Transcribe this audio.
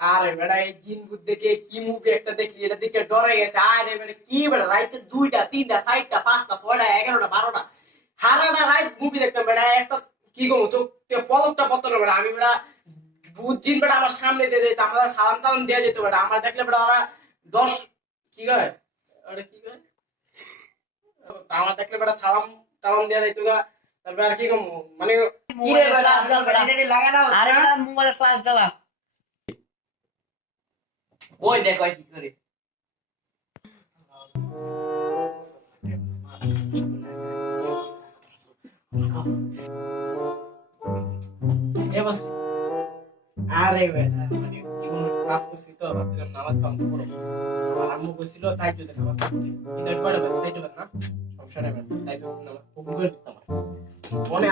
আরে বেটা এই জিন ভূত দেখে কি মুভি একটা দেখলি, এটা দেখে ডরে গেছে। আরে বেটা কি বেটা রাইতে 2টা 3টা 4টা 5টা 6টা 11টা 12টা হারাটা রাইত মুভি দেখতাম বেটা। একটা কি কমু চোখ পলকটা পতন বেটা। আমি বেটা ভূত জিন বেটা আমার সামনে দিয়ে যেত, আমরা সালাম টালাম দিয়ে যেত বেটা। আমরা দেখলে বেটা ওরা 10 কি কয় ওটা কি কয়, আমার দেখলে বেটা সালাম টালাম দিয়ে যেত গা। তারপর আর কি কমু মানে কি রে বেটা আজকাল বেটা এটা লাগানো আরে মোবাইলে ফ্ল্যাশ দিলাম। ওই দেখো কি করে আরে বেটা মানে জীবন ক্লাস করছি তো ভাবছিলাম নামাজ কাম করবো। আরম্ভ করছিল তাই যদি নামাজ পড়তে কিন্তু একবার তাই না সমস্যা নেই তাই নামাজ কবুল করে দিতাম মনে